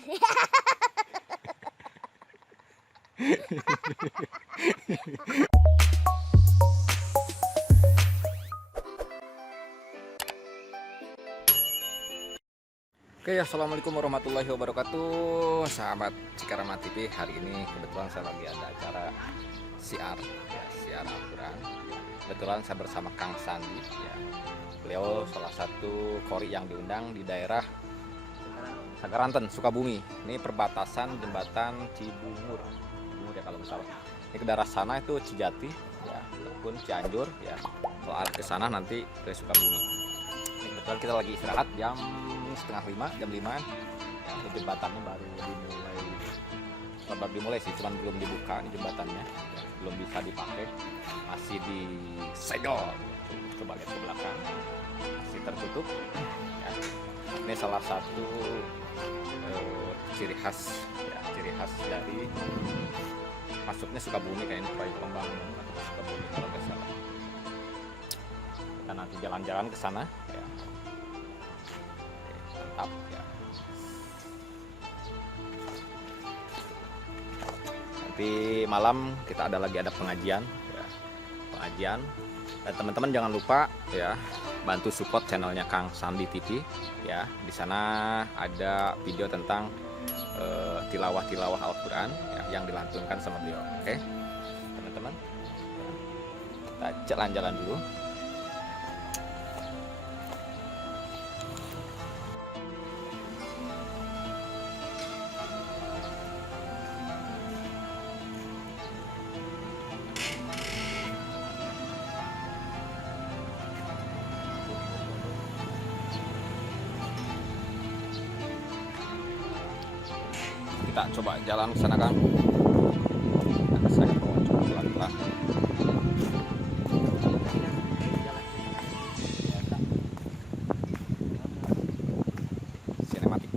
Oke, assalamualaikum warahmatullahi wabarakatuh, sahabat Cikarama TV. Hari ini kebetulan saya lagi ada acara siar, ya, siar Al-Quran. Kebetulan saya bersama Kang Sandi, ya. Beliau salah satu kori yang diundang di daerah Sagaranten, Sukabumi. Ini perbatasan jembatan Cibungur, ya kalau misalnya. Ini ke daerah sana itu Cijati, ya, ataupun Cianjur, ya. Kalau arah ke sana nanti ke Sukabumi. Ini kebetulan kita lagi istirahat jam setengah 5, jam 5 ya, ini jembatannya baru dimulai sih, cuman belum dibuka ini jembatannya ya, belum bisa dipakai, masih disegel. Coba lihat ke belakang, masih tertutup ya. Ini salah satu ciri khas ya, ciri khas dari masuknya Sukabumi, kayaknya proyek pembangunan atau Sukabumi kalau nggak salah. Kita nanti jalan-jalan ke sana ya. Mantap ya. Nanti malam kita ada pengajian ya. Pengajian, dan teman-teman jangan lupa ya bantu support channelnya Kang Sandi TV ya. Di sana ada video tentang tilawah Al-Quran ya, yang dilantunkan sama beliau. Oke teman-teman, kita jalan-jalan dulu. Kita coba jalan ke sana, Kang. Saya mau coba pelan-pelan. Sinematik.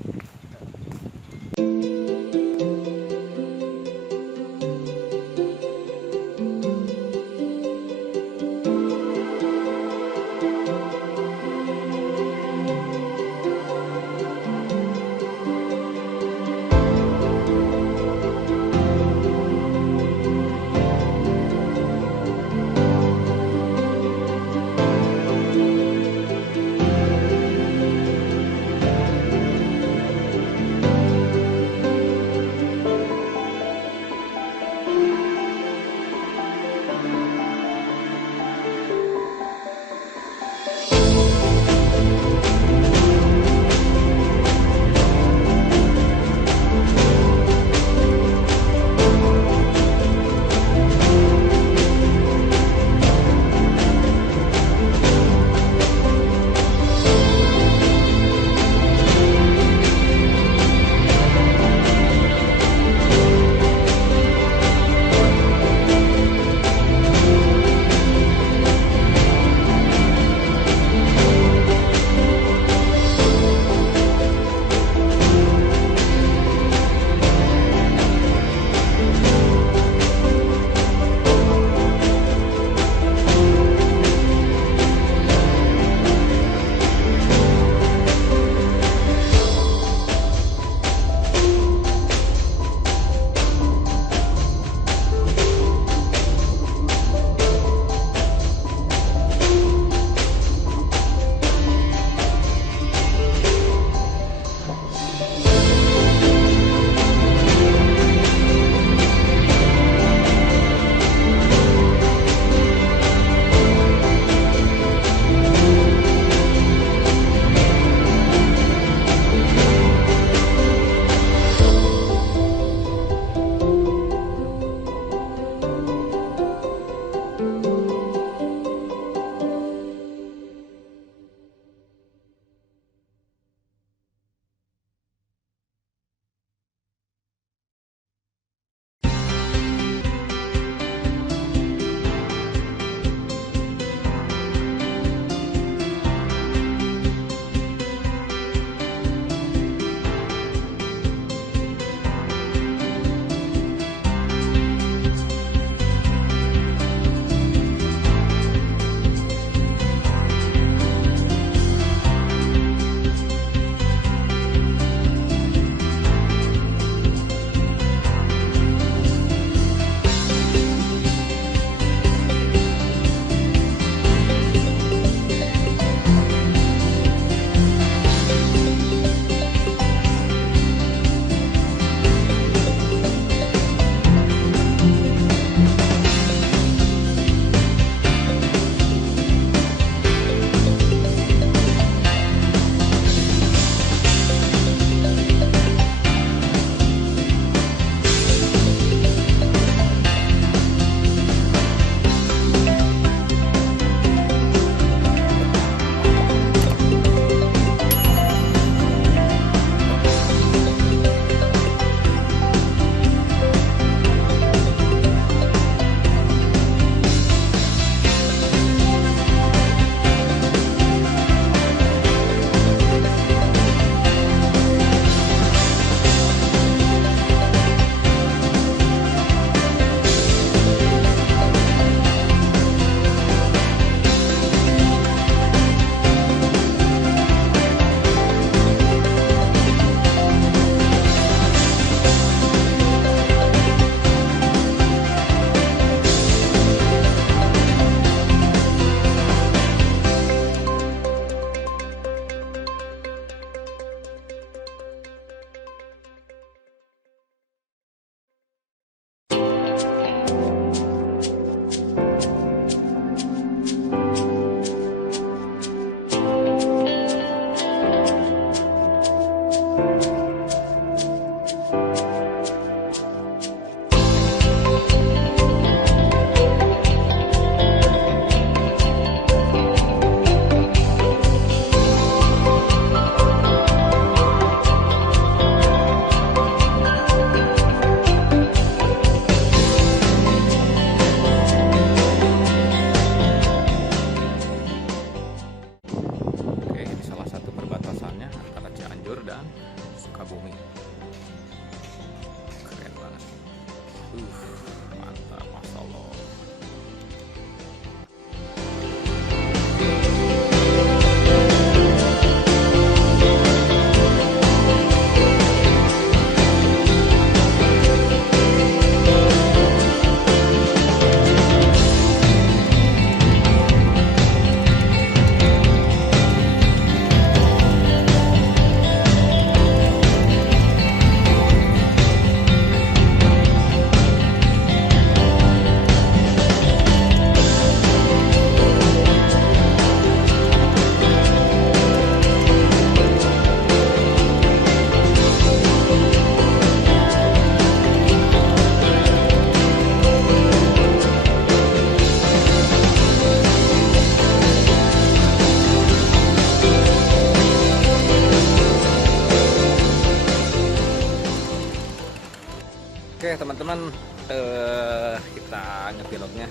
teman-teman, kita ngevlognya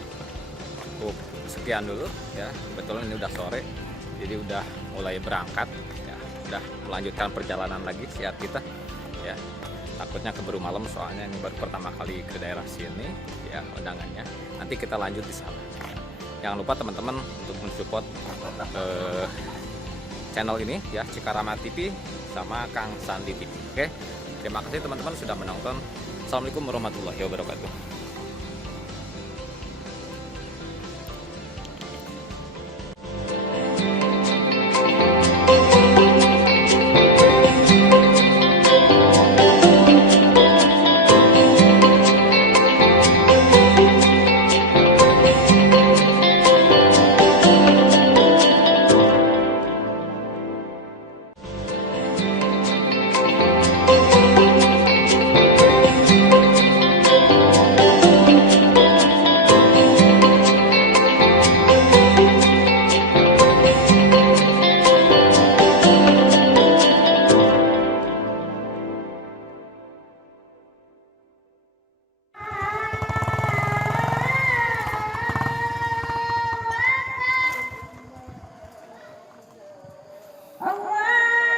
cukup sekian dulu ya. Kebetulan ini udah sore, jadi udah mulai berangkat ya, udah melanjutkan perjalanan lagi siar kita ya. Takutnya keburu malam, soalnya ini baru pertama kali ke daerah sini ya undangannya. Nanti kita lanjut di sana. Jangan lupa teman-teman untuk mensupport channel ini ya, Cikarama TV sama Kang Sandi TV. Oke, terima kasih teman-teman sudah menonton. Assalamualaikum warahmatullahi wabarakatuh.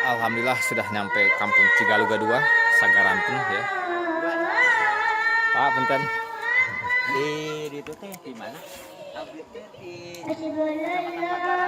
Alhamdulillah sudah nyampe kampung Cigaluga 2, Sagaranten ya. Pak, punten. Di itu teh di mana? Di Kecamatan Pagaran.